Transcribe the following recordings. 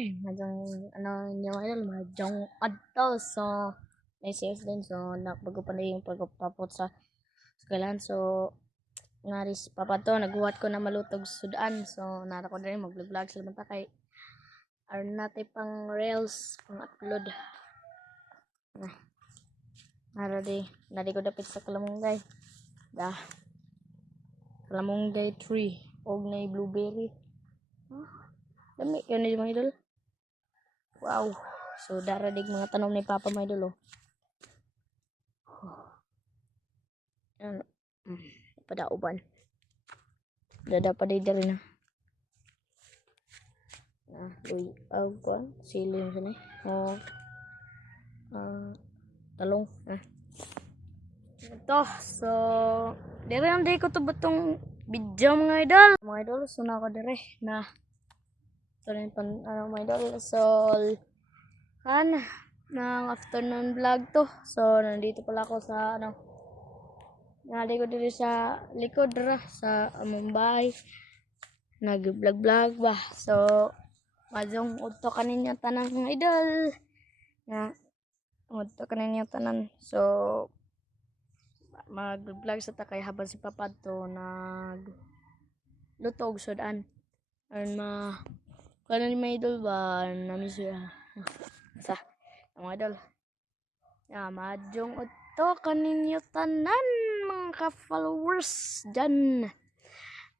Mahjong, yung idol, mahjong adto. So, may sales din. So, bago pa na yung pagpapot sa eskwelahan. So, ngaris papato, nagbuhat ko na malutog sudan. So, nara ko na rin mag-vlog sila manta kay or natin pang reels, pang upload. Nari ko dapit sa kalamunggay. Kalamunggay tree. Og na blueberry. Dami, yun na yung mga idol. Wow. So, daradig mga tanom ni Papa mga idol, oh. Yan. Padauban. Dada pa day rin na. Luy. Kuan. Siling sa ni. Talong. Ito. So, dire ang day ko to batong video mga idol. Mga idol, so na ako dire na ito rin pan, mga idol. So, ng afternoon vlog to. So, nandito pala ako sa, nali ko dito sa likod sa Mumbai. Nag-vlog ba. So, majong udto kaninyo tanan mga idol. Udto kaninyo tanan. So, mag-vlog sa takay habang si Papa to lutog sudan. And kanan ni mga idol ba namin siya. Sa mga idol. Majong udto kaninyo tanan mga ka-followers dyan.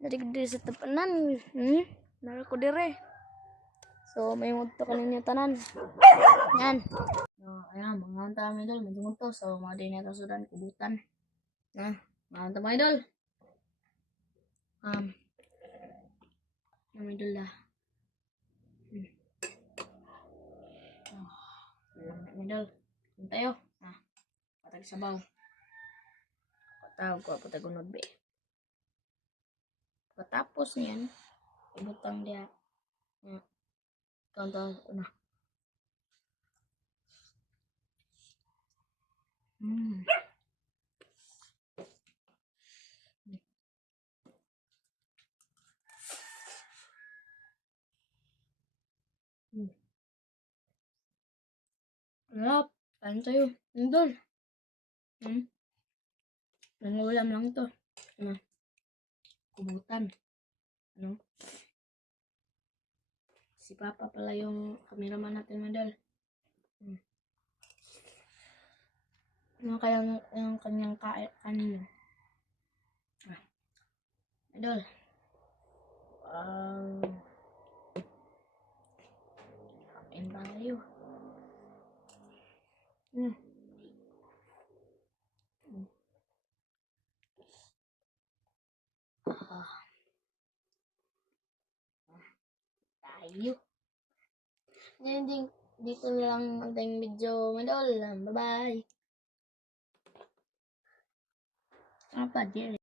Dari sa tapanan. Nara ko dire. So, may udto kaninyo tanan. Yan. So, ayan, mga unta mga idol. Majong udto. So, mga din na sudan kubutan. Mga unta mga idol. Mga idol lah. Mga idol. Tayo. Patag sabaw. Patag ko, patag unod be. Pagkatapos niyan, ibutang dia. Tonton na. Sarap. Kain tayo. Idol. Nangulam lang to. Kubutan. Si Papa pala yung cameraman natin, madal. Ano kaya yung kanyang kanin? Idol. Kain tayo. Tayo. Dito lang ang tayong video, madol. Bye-bye. Apa dia?